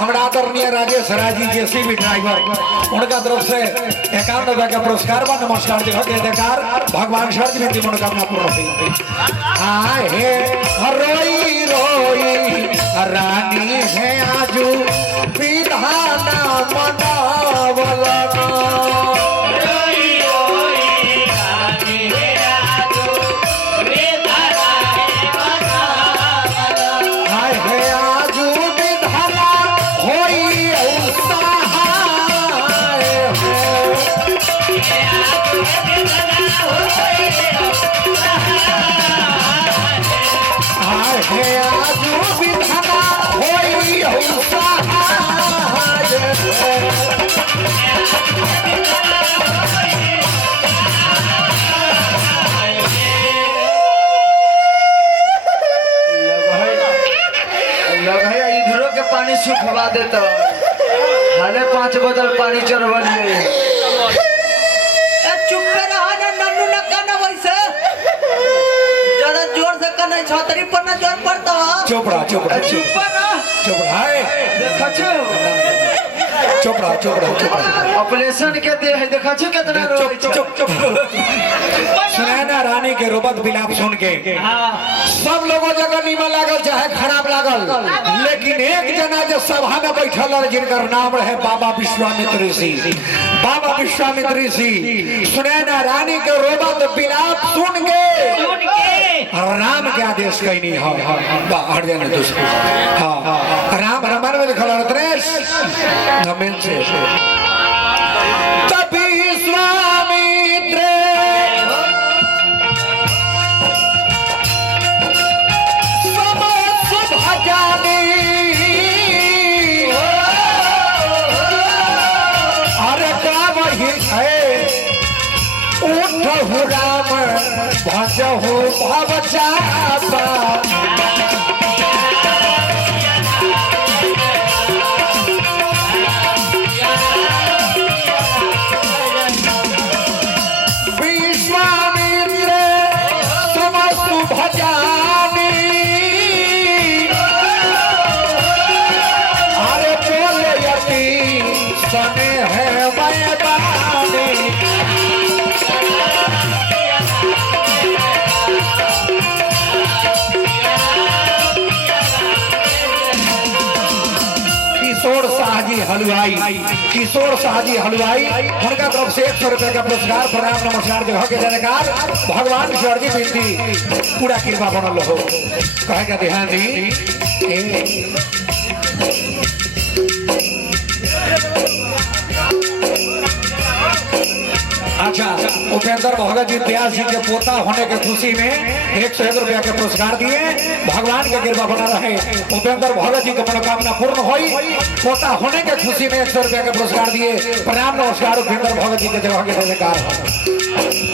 हमारा आदरणीय राजेश राजी जेसीबी ड्राइवर उनका तरफ से 51 रुपया का पुरस्कार व नमस्कार देकार भगवान सर जी की मनोकामना पूर्ण हुई। आए रोई रोई रानी है आजू विधाना मनावला पानी सुखवा देता हाले 5 बोतल पानी चढ़वा लिए चुप पे रहा ना नन्नू न करना वैसे ज्यादा जोर से करना छतरी पर ना जोर पड़ता चुप रहा चुप रहा ऑपरेशन के दे है देखा छो कितना रोई चुप सुनैना रानी के रोबत बिलाप सुन के सब लोगों जगह नीमन लागल चाहे खराब लागल, लेकिन एक जना जो सभा में बैठल और जिनकर नाम रहे बाबा विश्वामित्र ऋषि। बाबा विश्वामित्र ऋषि सुनैना रानी के रोबत बिलाप सुन के राम के आदेश कहनी हट जाने दूसरे राम रामायण में लिखल जमीन से तभी विश्वामित्र अरे का वही है उठहु राम भजहु भवचापा किशोर शाहजी हलवाई उनका तरफ से 100 रुपए का पुरस्कार प्रणाम नमस्कार जगह के जनकार भगवान सर जी बिनती पूरा कृपा बनल हो कहे का ध्यान दी। अच्छा उपेंद्र भगत जी व्यास जी के पोता होने के खुशी में 101 रुपया के पुरस्कार दिए। भगवान के कृपा बना रहे उपेंद्र भगत जी की मनोकामना पूर्ण हुई। पोता होने के खुशी में 100 रुपया के पुरस्कार दिए। प्रणाम नमस्कार उपेंद्र भगत जी के जगह के जयकार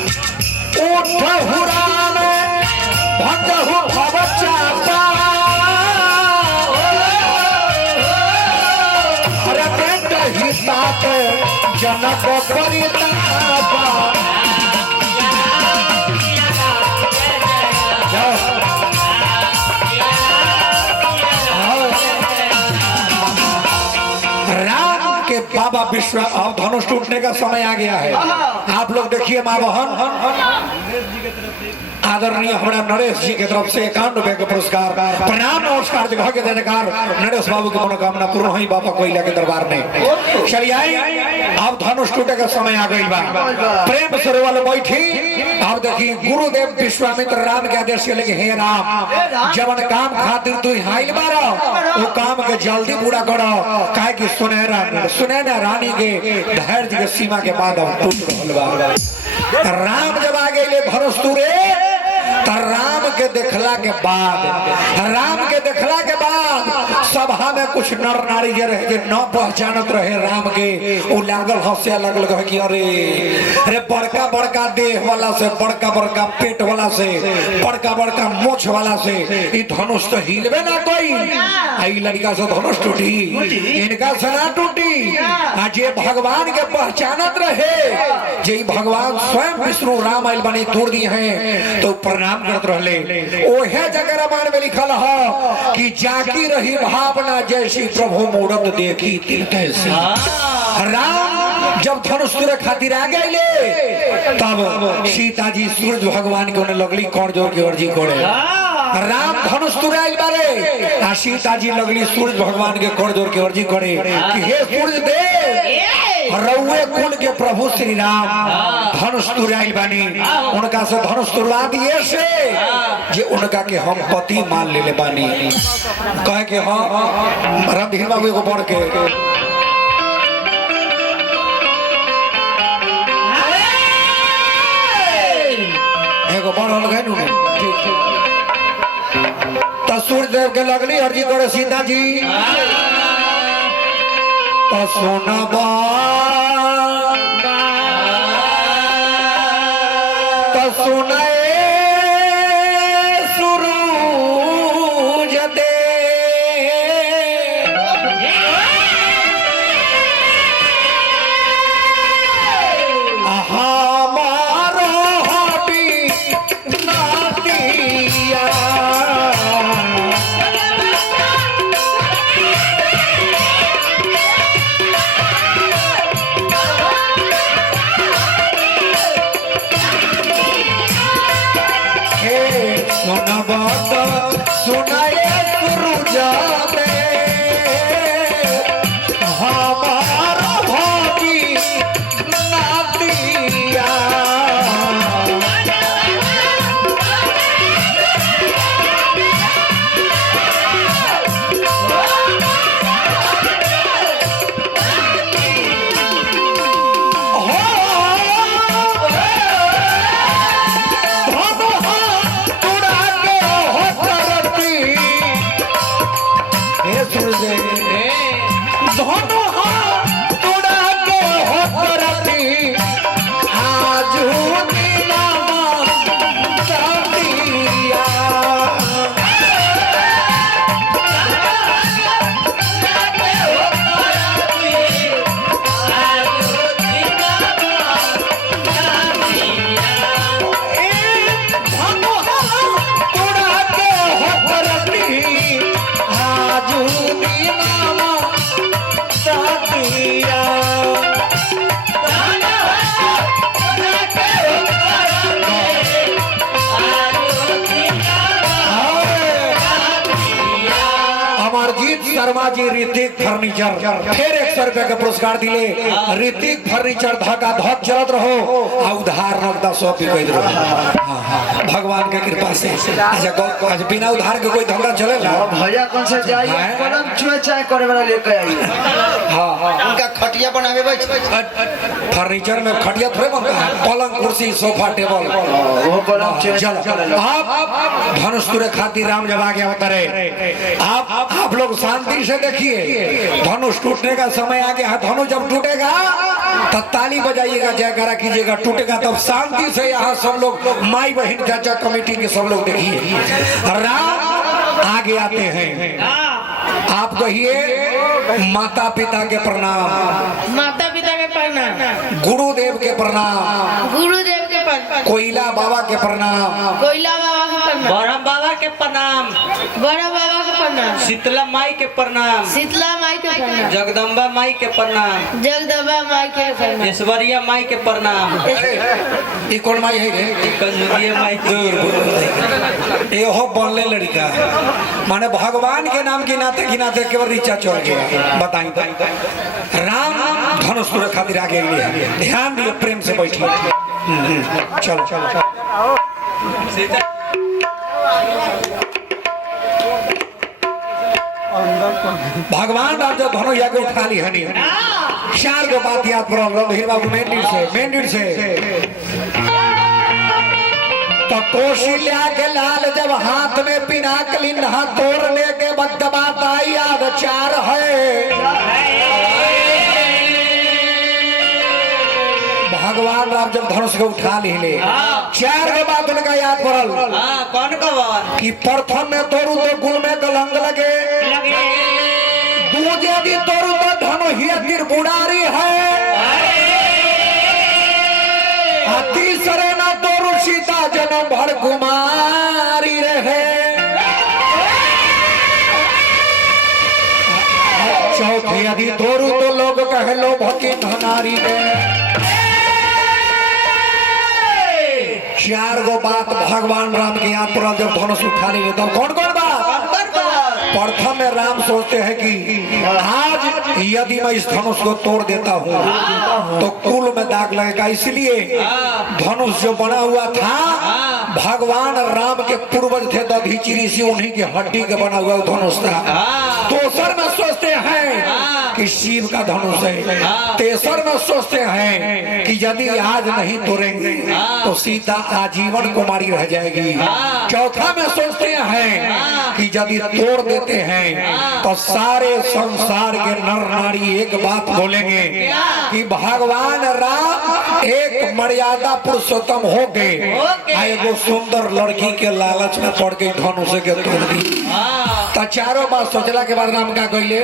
जनक राम के बाबा विश्व अब धनुष टूटने का समय आ गया है। आप लोग देखिए माँ बहन आदरणीय हमारा नरेश जी की तरफ से 51 रुपए का पुरस्कार प्रणाम नमस्कार जगह के जयकार नरेश बाबू की मनोकामना पूर्ण हुई बाबा कोयला के दरबार में। चलिए अब धनुष टूटे का समय आ गई बा प्रेम सरोवर बैठी। अब देखिए गुरुदेव विश्वामित्र राम के आदेश के लेके हे राम जवन काम खातिर तू हाइल बारा वो काम के जल्दी पूरा करो काहे कि सुनैना रानी के धैर्य के सीमा के बाद टूट रहल बा। राम जब आ गए धनुष टूटे राम के देखला के बाद सभा में कुछ नर नारी जे रहे जे न पहचानत रहे राम के वो लागल हंसे लगल कहे कि अरे बड़का बड़का देह वाला से बड़का बड़का पेट वाला से बड़का बड़का मोछ वाला से ई धनुष तो हिलबे ना कोई आई लड़का से धनुष टूटी इनका से ना टूटी आज ये भगवान के पहचानत रहे जे भगवान स्वयं विष्णु राम आइल बने तोड़ दिए हैं तो प्रणाम करत रहले। ओहे जगह रामायण में लिखल है कि जाकी रही भावना जैसी प्रभु मूरत देखी तिल तैसी। राम जब धनुष तुरे खातिर आ गए तब सीता जी सूरज भगवान के उन्हें लगली कौन जोर की अर्जी करे। राम धनुष तुरे आइल बारे आ सीता जी लगली सूरज भगवान के कौन जोर की अर्जी करे कि हे सूरज देव रउए कुल के प्रभु श्री राम धनुष तुरे आइल बानी उनका से धनुष तुरवा दिए से जे उनका के हम पति मान ले बानी। कहे के हाँ रणधीर बाबू को बढ़ के सूर्यदेव के लगली अर्जी करे सीता जी तो सुनबा तो सुने सूरज दे शर्मा जी ऋतिक फर्नीचर फिर 100 रुपया के पुरस्कार दिले। ऋतिक फर्नीचर धका धक चलत रहो आ उधार नगदा 100 पे कह रहो। भगवान के कृपा से आज बिना उधार के कोई धंधा चलेला। भैया कौन से जाई कलम छुए चाय करे वाला लेके आई। हां उनका खटिया बनावे बैठ फर्नीचर में खटिया थोड़े बनता है, पलंग कुर्सी सोफा टेबल वो कलम छुए। आप धनुष तुरे खातिर राम जब आगे उतरे आप लोग शांति से देखिए धनुष टूटने का समय आ गया है। धनुष जब टूटेगा तो ताली बजाइएगा जयकारा कीजिएगा। टूटेगा तब शांति से यहाँ सब लोग माई बहन चाचा कमेटी के सब लोग देखिए राम आगे आते हैं। आप कहिए माता पिता के प्रणाम, माता पिता के प्रणाम, गुरुदेव के प्रणाम, गुरुदेव के प्रणाम, कोयला बाबा के प्रणाम, कोयला बाबा के प्रणाम, बड़ा बाबा के प्रणाम, बड़ा बाबा के प्रणाम, शीतला माई के प्रणाम, शीतला माई के प्रणाम, जगदम्बा माई के प्रणाम, जगदम्बा माई के प्रणाम, ऐश्वर्या माई के प्रणाम। ये कौन माई है रे? कंजुगिया माई के ये हो बनले लड़का माने भगवान के नाम की नाते केवल रीचा चढ़ गया। बताइए राम धनुष तुरे खातिर आगे गए। ध्यान दिए प्रेम से बैठिए। चलो चलो भगवान राम जब धनुष आगे उठा ली हनी 4 गो बात याद पड़ल रणधीर बाबू मेन लीड से तो कौशल्या के लाल जब हाथ में पिनाकली नहा तोड़ने के वक्त बात आई याद 4 है। भगवान राम जब धनुष को उठा ले 4 के बाद उनका याद पड़ल। कौन का कि प्रथम में तोड़ू तो गुल में कलंग लगे, दूजे दिन तोड़ू तो धनु ही गिर सीता जन्म भर कुमारी रहे। चौथे यदि तोरू तो लोग कह लो भकी धनारी रे। चार गो बात भगवान राम के याद पर जब धनुष उठा ली तब कौन कौन बात? प्रथम में राम सोचते हैं कि आज यदि मैं इस धनुष को तोड़ देता हूँ तो कुल में दाग लगेगा, इसलिए धनुष जो बना हुआ था भगवान राम के पूर्वज थे दधीचि ऋषि, उन्हीं की हड्डी के बना हुआ धनुष था। दोसर में सोचते हैं कि शिव का धनुष है। तेसर में सोचते हैं कि यदि आज नहीं तोड़ेंगे तो सीता आजीवन कुमारी रह जाएगी। चौथा में सोचते हैं कि यदि तोड़ देते हैं तो सारे संसार के नर नारी एक बात बोलेंगे कि भगवान राम एक मर्यादा पुरुषोत्तम हो गए, एगो सुंदर लड़की के लालच में पड़ के धनुष के तोड़ दी। तो चारों बात सोचला के बाद राम का कहले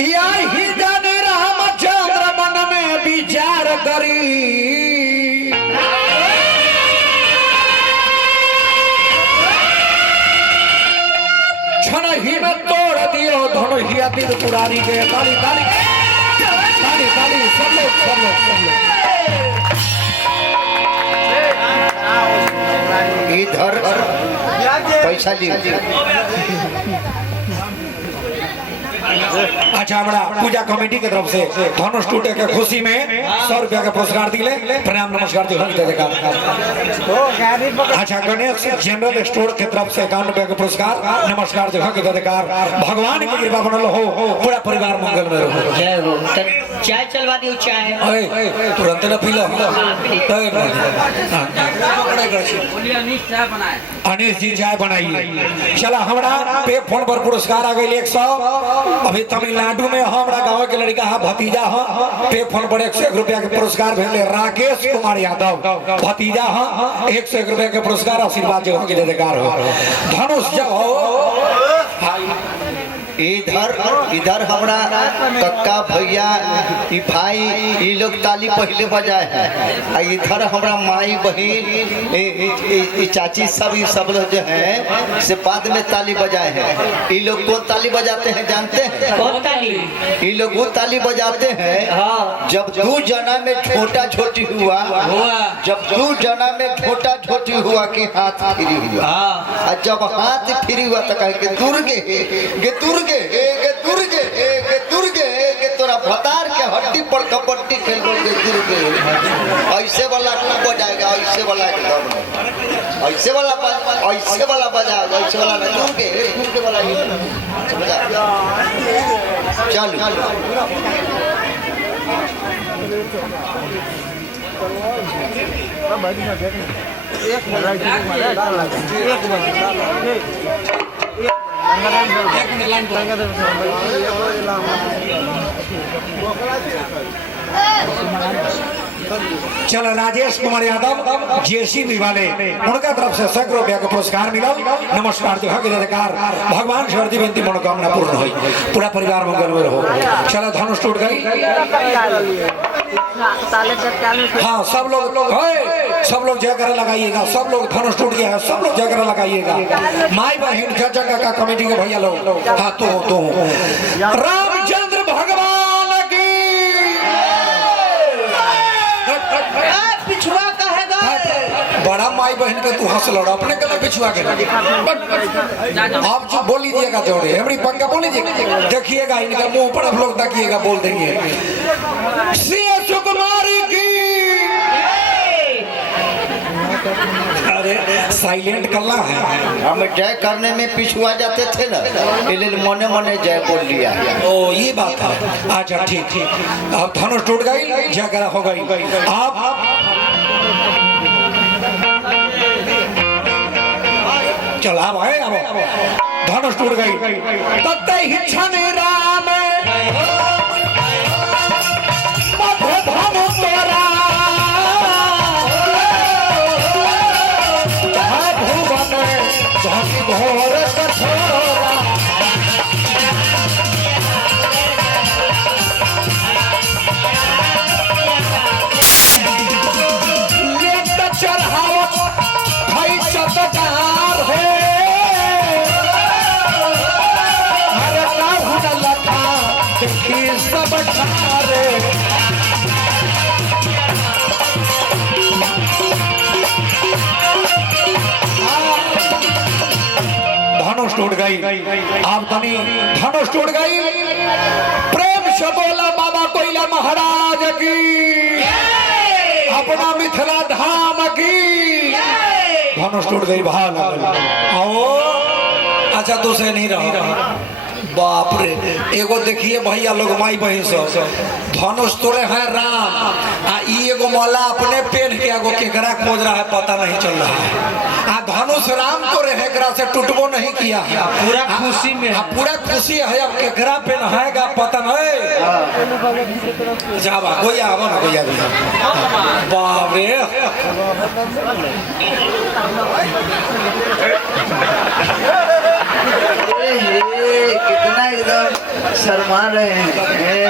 यही जाने रामचंद्र मन में विचार करी। ही में तोड़ दियो धनुषिया तीर पुरारी के। ताली ताली ताली ताली सब लोग सब लोग सब लोग इधर पैसा ली। अच्छा हमारा पूजा कमेटी की तरफ से धनुष टूटे के खुशी में 100 रुपया का पुरस्कार दिले। प्रणाम नमस्कार जी। अच्छा गणेश जनरल स्टोर की तरफ से 51 रुपया का पुरस्कार नमस्कार जी। भगवान की कृपा बनल हो, पूरा परिवार मंगल में रहो। जय हो। चाय चलवा दियो चाय। अरे तुरंत न पी लो। अनिश जी चाय बनाइए। चला हमारा पे फोन पर पुरस्कार आ गई 100। अभी तमिलनाडु में हमारा गांव के लड़का है भतीजा है, पे फोन पर 101 रुपया के पुरस्कार भेजे राकेश कुमार यादव भतीजा है। 101 रुपया के पुरस्कार आशीर्वाद जो के अधिकार हो। धनुष जो इधर हमारा कक्का भैया ई भाई ये लोग ताली पहले बजाए हैं। इधर हमारा माई बहन चाची सब लोग जो है से बाद में ताली बजाए हैं। ये लोग कौन ताली बजाते हैं जानते हैं? कौन ताली? ये लोग वो ताली बजाते हैं जब 2 जना में छोटा छोटी हुआ, जब 2 जना में छोटा छोटी हुआ कि हाथ फ्री हुआ। और जब हाथ फ्री हुआ तो कहे कि दुर्गे गे दुर्गे गे दुर्गे गे दुर्गे गे तोरा भतार के हड्डी पर कबड्डी खेल के दुर्गे। ऐसे वाला को बजाएगा, ऐसे वाला ऐसे वाला बजाएगा, ऐसे वाला दुर्गे दुर्गे वाला चलो राजेश कुमार यादव जेसीबी वाले उनका तरफ से 100 रुपया का पुरस्कार मिला। नमस्कार जो के अधिकार भगवान शरदी विनती मनोकामना पूर्ण हुई, पूरा परिवार मंगल में रहो। चलो धनुष टूट गई। हाँ सब लोग जयकारा लगाइएगा। सब लोग धनुष टूट गया है, सब लोग जयकारा लगाइएगा। माई बहन चाचा का कमेटी के भैया लोग। हाँ तो रामचंद्र भगवान की पिछुआ कहेगा बड़ा माई बहन के तू हंस लड़ा अपने के पिछुआ के। आप जो बोल लीजिएगा जोड़े हमारी पंखा बोल लीजिएगा, देखिएगा इनका मुंह पर आप लोग ताकिएगा, बोल देंगे श्री सुकुमारी की। अरे साइलेंट करना है। हम जय करने में पिछुआ जाते थे ना, इसलिए मने मने जय बोल लिया। ओ ये बात है। अच्छा ठीक। अब धनुष टूट गई, जयकारा हो गई। आप चल अब है, अब धनुष टूट गई। तत्ते ही क्षण राम मध्य धनु तोरा भुवन घोर कठोरा। बठारे धनुष टूट गई आप तनी धनुष टूट गई प्रेम से बोला बाबा कोयला महाराज की अपना मिथिला धाम की धनुष टूट गई भाल आओ अच्छा दूसरे नहीं रहा बाप रे एगो देखिए भैया लोग माई बहन सब धनुष तोड़े हैं राम आ एगो मौला अपने पेन के एगो केकरा खोज रहा है पता नहीं चल रहा है आ धनुष राम तोड़े है एकरा से टूटबो नहीं किया है पूरा खुशी में पूरा खुशी है अब केकरा पेन हैगा पता नहीं जावा कोई आवा ना कोई बाप रे कितना एकदम शर्मा रहे हैं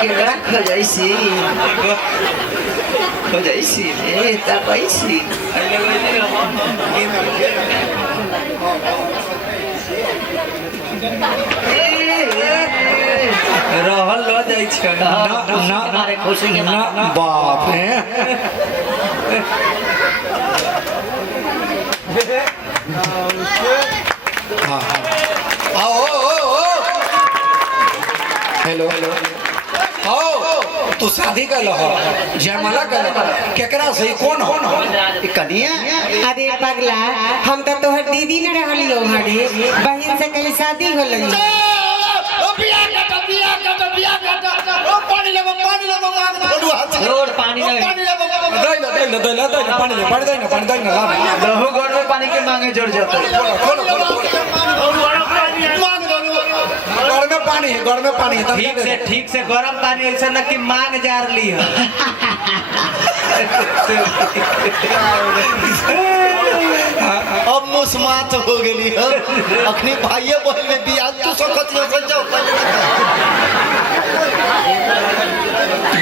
केकरा खोजैसी तपैसी रहल ल जाइ छै ना हमारे खुशी के ना बाप रे हाँ आओ हेलो हेलो आओ तू शादी कर लो जयमाला कर लो केकरा से कौन हो कनिया अरे पगला हम तो तोहर दीदी न रहलियो हरे बहन से कहीं शादी हो लगी रोड पानी दहु घर में पानी के मांगे जोड़ जाता है घर में पानी ठीक से गरम पानी ऐसा न कि मांग जार ली है अब मुस्मात हो गई है अखनी भाइये बहन में बियाह तू सकत जाओ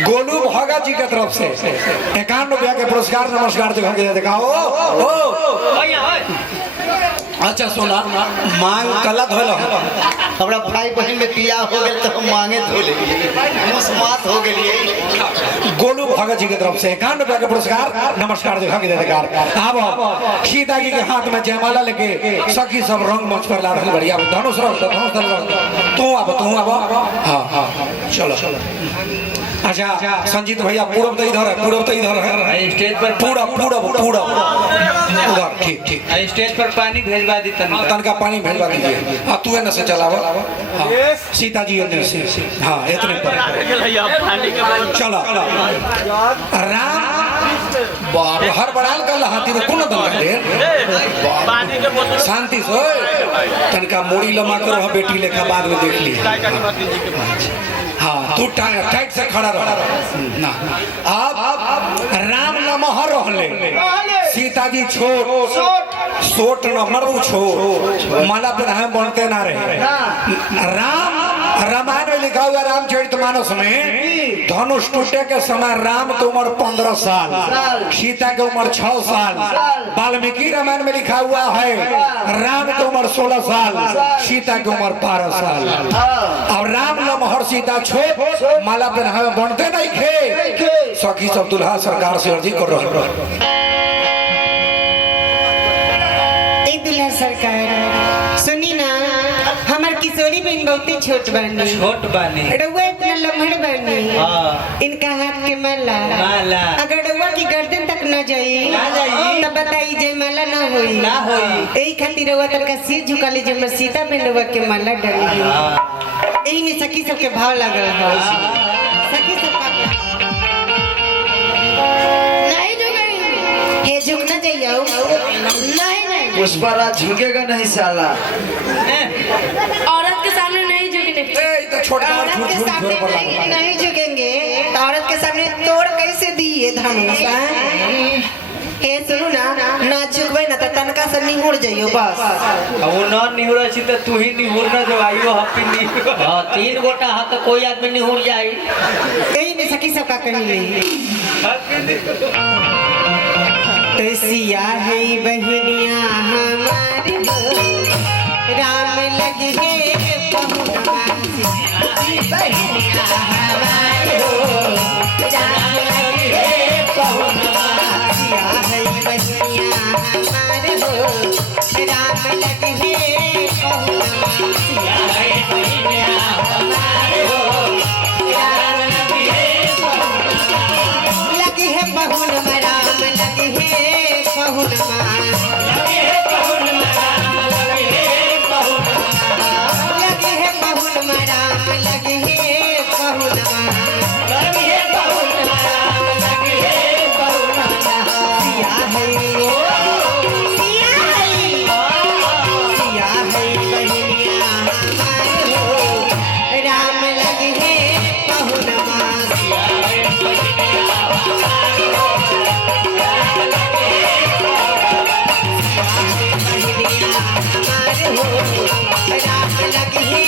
गोलू भागा जी के तरफ से 51 रुपया के पुरस्कार नमस्कार दिखाओ अच्छा सुना मांग कला धोल हमरा भाई बहन में बियाह हो गए तो हम मांगे धो लेंगे मुस्मात हो गई गोलू भगत जी की तरफ से 51 रुपया के पुरस्कार नमस्कार दिखा के देकार अब सीता जी के हाथ में जयमाला लेके सखी सब रंग मंच पर ला रहे बढ़िया धनुष रंग तू अब हाँ हाँ चलो अच्छा संजीत भैया पूरब तो इधर है स्टेज पर पूरब उधर ठीक स्टेज पर पानी भेजवा दी तनका पानी भेजवा दीजिए हाँ तू एने से चलावा हाँ सीता जी एने से हाँ इतने पर चलो राम बाप हर बड़ाल कर हाथी में कौन दल दे शांति से तनका मोड़ी लमा करो बेटी लेखा बाद में देख ली हाँ तू टाइट से खड़ा रह ना अब राम नमहर रहले सीता जी छोट नमहर छोट माला पे हम बनते ना रहे राम रामायण में लिखा हुआ रामचरितमानस में धनुष टूटे के समय राम की उम्र 15 साल सीता की उम्र 6 साल वाल्मीकि रामायण में लिखा हुआ है राम की उम्र 16 साल सीता की उम्र 12 साल अब राम लमहर सीता छोट माला पे हमें बनते नहीं खे सखी सब दुल्हा सरकार से अर्जी कर रहे दुल्हा सरकार सुनी ना हमार किशोरी बहन बहुते छोट बानी रउआ इतना लम्हड़ बानी इनका हाथ के माला अगर रउआ की गर्दन तक न जाई तब बताई जयमाला न होई यही खातिर रउआ तनका सिर झुका ली जब सीता बहन रउआ के माला डाली यही में सखी सबके भाव लगल है सखी सब नहीं झुकेंगे हे झुकना चाहिए नहीं पुष्पराज झुकेगा नहीं साला औरत के सामने नहीं झुकने औरत के सामने नहीं झुकेंगे तो औरत के सामने तोड़ कैसे दिए धनुष हे सुनो ना झुकबे ना तो तनका से निहुर जाइयो बस वो न निहुर छी त तू ही निहुर न जो आइयो हप्पी निहुर हां 3 गोटा हाथ तो कोई आदमी निहुर जाई यही में सखी सब का कही तैसिया है बहनिया हमारी राम लगे राम लगे पहुनमा सिया है बहिनिया हमार हो राम लगे है पहुनमा राम लगे है पहुनमा लगे है पहुनमा राम लगे है पहुनमा राम लगे है पहुनमा सिया है बहिनिया हमार हो राम लगे है पहुनमा सिया है बहिनिया हमार हो राम लगे है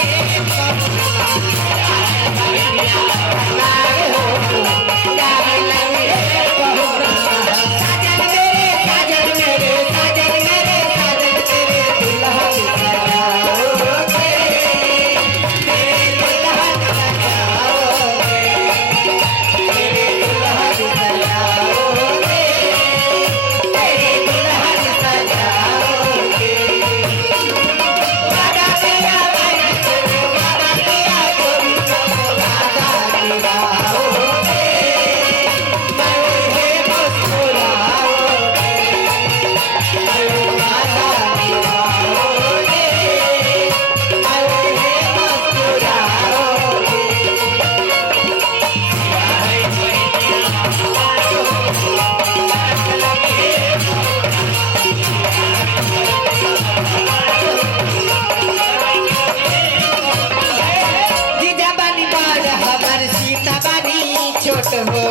छोट हो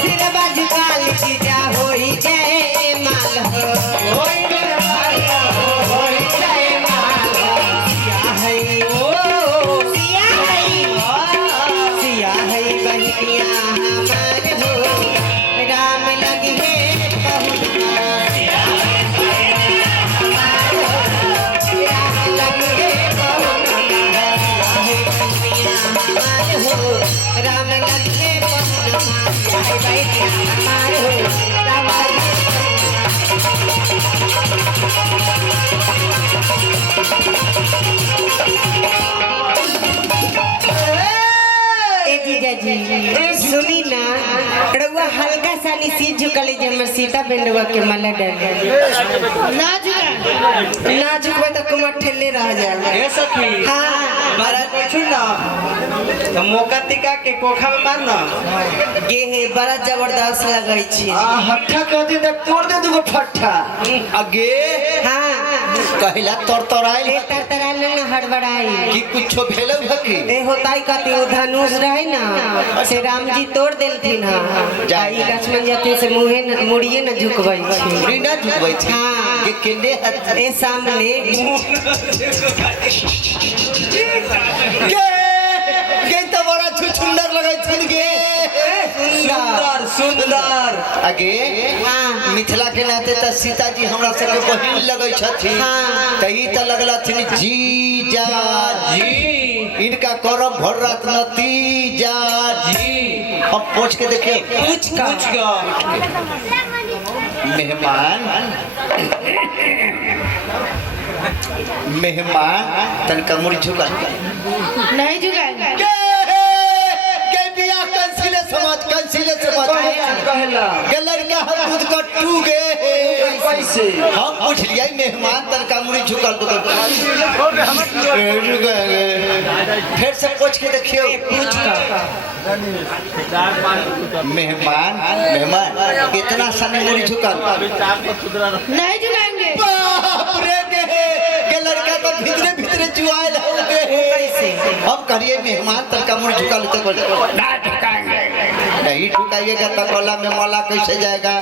सिर बजकाल की जा होई जय माल हो सिया है बहिनिया हमार हो राम लगे है पहुनमा राम लगे पहुनमा सिया बहिनिया हमार हो राम जीजाजी सुनी ना रउआ हल्का सा सीट झुकले जे हमर सीता बेंडवा के माला डाल ना झुकबे तो कुमार ठेले रह जाएगा ए सखी हाँ महाराज पूछू ना तो मौका टिका के कोखा में मार ना गे हे बड़ा जबरदस्त लगै छी हट्ठा कह दे तोड़ दे दुगो फट्ठा आगे हाँ कहला तोरतोराइल ए तरतराल न हड़बड़ाई कि कुछो भेलौ हकी ए होताई कति उ धनुष रहे ना से राम जी तोड़ देलथिन हां जाई लक्ष्मण जी से मुहे न मुड़िए न झुकबै छी मुड़ी ना झुकबै छी हाँ। के केने हाथ ए सामने के तो बड़ा सुंदर लगै छन गे सुंदर सुंदर आगे हाँ। मिथिला के नाते त सीता जी हमरा सबके बहिन लगै छथिन हाँ। त ई त लगला थिन जी जा जी इनका करब भर रात नतीजा जी अब पूछ के देखिए पूछ का मेहमान तनका मुड़ी झुका नहीं झुकाएंगे के बिया कंसिले समझ कहला के लड़का हम दूध का टू गे कैसे हम पूछ लिया मेहमान तनका मुड़ी झुकल तो फिर से पूछ के देखियो पूछ का मेहमान इतना सा मुड़ी झुकल नहीं झुकाएंगे बाप रे के लड़का तो भीतरे जुआल हो गए कैसे अब करिए मेहमान तनका मुड़ी झुकल तो ना झुकाएंगे नहीं झुकाइएगा तो गला में माला कैसे जाएगा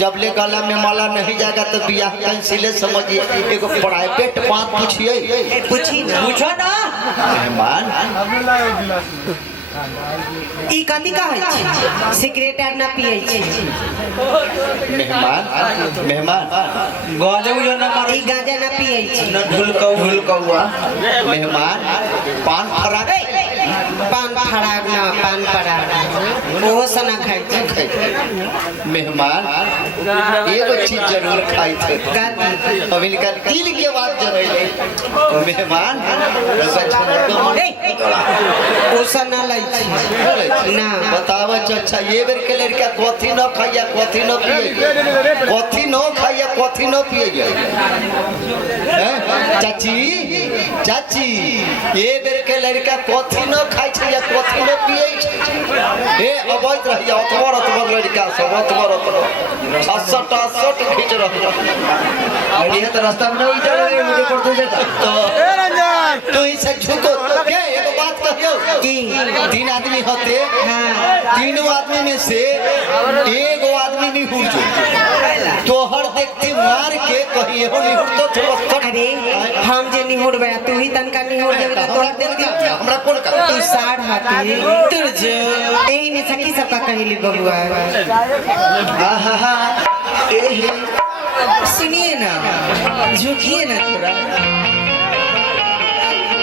जब ले गला में माला नहीं जाएगा तो बियाह कैंसिले समझिए एगो प्राइवेट बात पूछिए पूछो ना मेहमान ई कथी कहै छी सिगरेट आर ना पियै छी मेहमान गाजा जो ना मारो ई गांजा ना पियै छी ढुलकौआ मेहमान पान फराक पान फराग ना पान पराग वो सना खाई थे मेहमान एगो चीज जरूर खाई थे अब इनका तिल के बाद जरूर मेहमान वो सना लाई ना बताओ अच्छा ये बेर के लड़का कथी न खाइया कथी न पिए कथी न खाइया कथी न पिए चाची चाची ये बेर के लड़का कथी न खाई छै या कथी न पिए ए अबैत रहिया अतबर लड़का सब अतबर 68 खींच रहा और ये तो रास्ता में नहीं चले मुझे पड़ते जाता तो इसे झुको के एगो बात कहियो कि 3 आदमी होते हाँ तीनों आदमी में से एगो आदमी नहीं हुई तोहर देखते मार के कहिए हो नहीं हुई तो अरे हम जे निहुर बया तू ही तनका निहुर देबे त तोहर देख दे हमरा कोन का तू साढ़ हाथी तुर जो एही ने सखी सबका कहिली बबुआ आहा ए सुनिए ना झुकिए ना थोड़ा